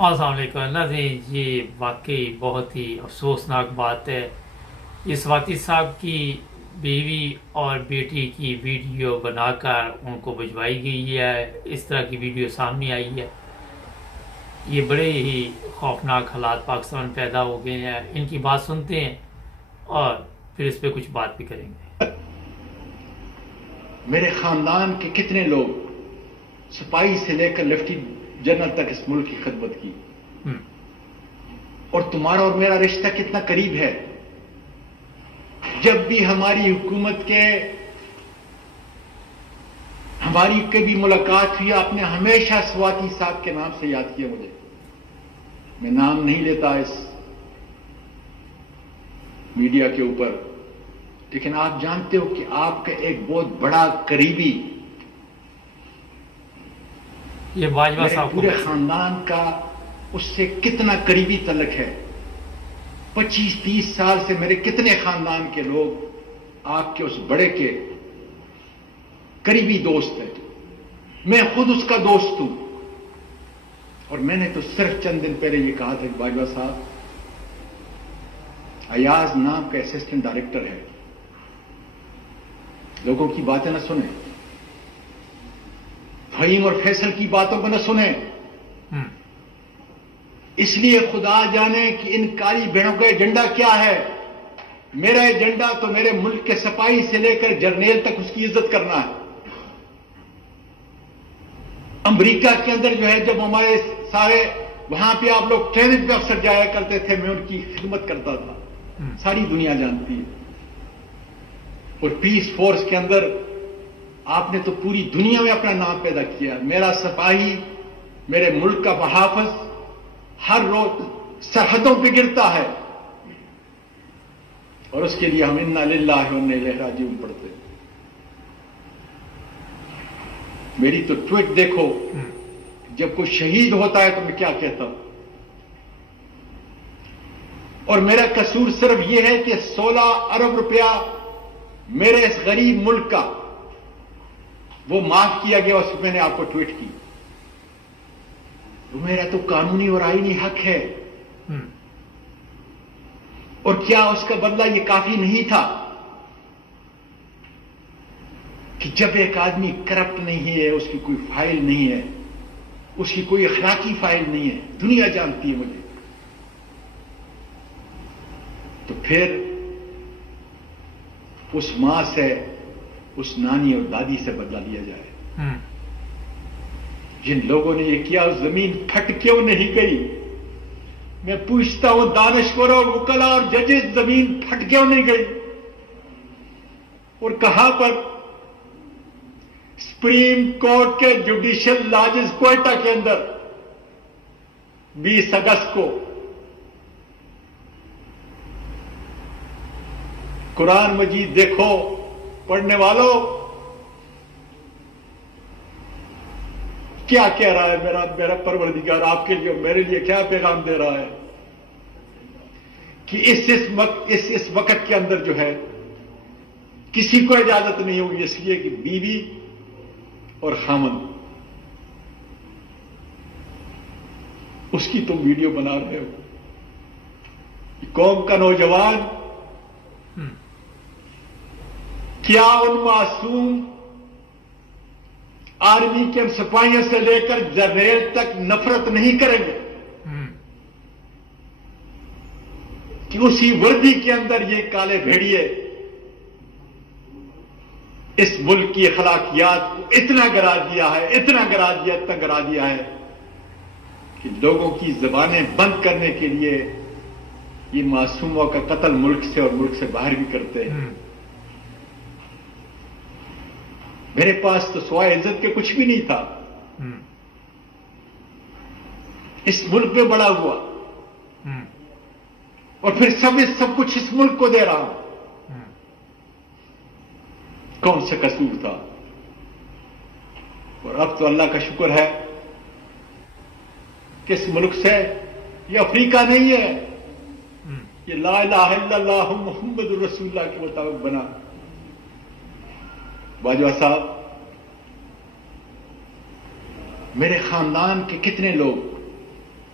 السلام علیکم ناظرین، یہ واقعی بہت ہی افسوسناک بات ہے۔ اس واطی صاحب کی بیوی اور بیٹی کی ویڈیو بنا کر ان کو بھجوائی گئی ہے، اس طرح کی ویڈیو سامنے آئی ہے۔ یہ بڑے ہی خوفناک حالات پاکستان میں پیدا ہو گئے ہیں۔ ان کی بات سنتے ہیں اور پھر اس پہ کچھ بات بھی کریں گے۔ میرے خاندان کے کتنے لوگ سپاہی سے لے کر لیفٹیننٹ جنرل تک اس ملک کی خدمت کی، اور تمہارا اور میرا رشتہ کتنا قریب ہے۔ جب بھی ہماری حکومت کے ہماری کبھی ملاقات ہوئی، آپ نے ہمیشہ سواتی صاحب کے نام سے یاد کیا مجھے۔ میں نام نہیں لیتا اس میڈیا کے اوپر، لیکن آپ جانتے ہو کہ آپ کا ایک بہت بڑا قریبی یہ باجوہ میرے صاحب کو پورے خاندان کا اس سے کتنا قریبی تعلق ہے۔ 25-30 سال سے میرے کتنے خاندان کے لوگ آپ کے اس بڑے کے قریبی دوست ہیں۔ میں خود اس کا دوست ہوں، اور میں نے تو صرف چند دن پہلے یہ کہا تھا کہ باجوہ صاحب، ایاز نام کا اسسٹنٹ ڈائریکٹر ہے، لوگوں کی باتیں نہ سنیں، فہیم اور فیصل کی باتوں کو نہ سنیں۔ اس لیے خدا جانے کہ ان کالی بہنوں کا ایجنڈا کیا ہے۔ میرا ایجنڈا تو میرے ملک کے سپاہی سے لے کر جرنیل تک اس کی عزت کرنا ہے۔ امریکہ کے اندر جو ہے، جب ہمارے سارے وہاں پہ آپ لوگ ٹریننگ پہ افسر جایا کرتے تھے، میں ان کی خدمت کرتا تھا، ساری دنیا جانتی ہے۔ اور پیس فورس کے اندر آپ نے تو پوری دنیا میں اپنا نام پیدا کیا۔ میرا سپاہی، میرے ملک کا محافظ ہر روز سرحدوں پہ گرتا ہے، اور اس کے لیے ہم انا للہ و انا الیہ راجعون پڑھتے ہیں۔ میری تو ٹویٹ دیکھو، جب کوئی شہید ہوتا ہے تو میں کیا کہتا ہوں، اور میرا قصور صرف یہ ہے کہ 16 ارب روپیہ میرے اس غریب ملک کا وہ معاف کیا گیا، اس میں نے آپ کو ٹویٹ کی۔ وہ میرا تو قانونی اور آئینی حق ہے، اور کیا اس کا بدلہ یہ کافی نہیں تھا کہ جب ایک آدمی کرپٹ نہیں ہے، اس کی کوئی فائل نہیں ہے، اس کی کوئی اخلاقی فائل نہیں ہے، دنیا جانتی ہے مجھے، تو پھر اس ماں سے، اس نانی اور دادی سے بدلہ لیا جائے۔ جن لوگوں نے یہ کیا، زمین پھٹ کیوں نہیں گئی؟ میں پوچھتا ہوں، دانشوروں، وکلا اور ججز، زمین پھٹ کیوں نہیں گئی؟ اور کہاں پر؟ سپریم کورٹ کے جوڈیشل لاجز کوئٹہ کے اندر 20 اگست کو قرآن مجید دیکھو پڑھنے والوں، کیا کہہ رہا ہے میرا پروردگار آپ کے لیے، میرے لیے کیا پیغام دے رہا ہے کہ اس وقت کے اندر جو ہے کسی کو اجازت نہیں ہوگی، اس لیے کہ بیوی اور خامند، اس کی تم ویڈیو بنا رہے ہو۔ قوم کا نوجوان کیا ان معصوم آرمی کے سپاہیوں سے لے کر جرنیل تک نفرت نہیں کریں گے کہ اسی وردی کے اندر یہ کالے بھیڑیے اس ملک کی اخلاقیات کو اتنا گرا دیا ہے، اتنا گرا دیا ہے کہ لوگوں کی زبانیں بند کرنے کے لیے یہ معصوموں کا قتل ملک سے اور ملک سے باہر بھی کرتے ہیں۔ میرے پاس تو سوائے عزت کے کچھ بھی نہیں تھا، اس ملک میں بڑا ہوا، اور پھر سب کچھ اس ملک کو دے رہا ہوں۔ کون سا قصور تھا؟ اور اب تو اللہ کا شکر ہے کہ اس ملک سے، یہ افریقہ نہیں ہے، یہ لا الہ الا اللہ محمد رسول اللہ کے مطابق بنا۔ باجوہ صاحب، میرے خاندان کے کتنے لوگ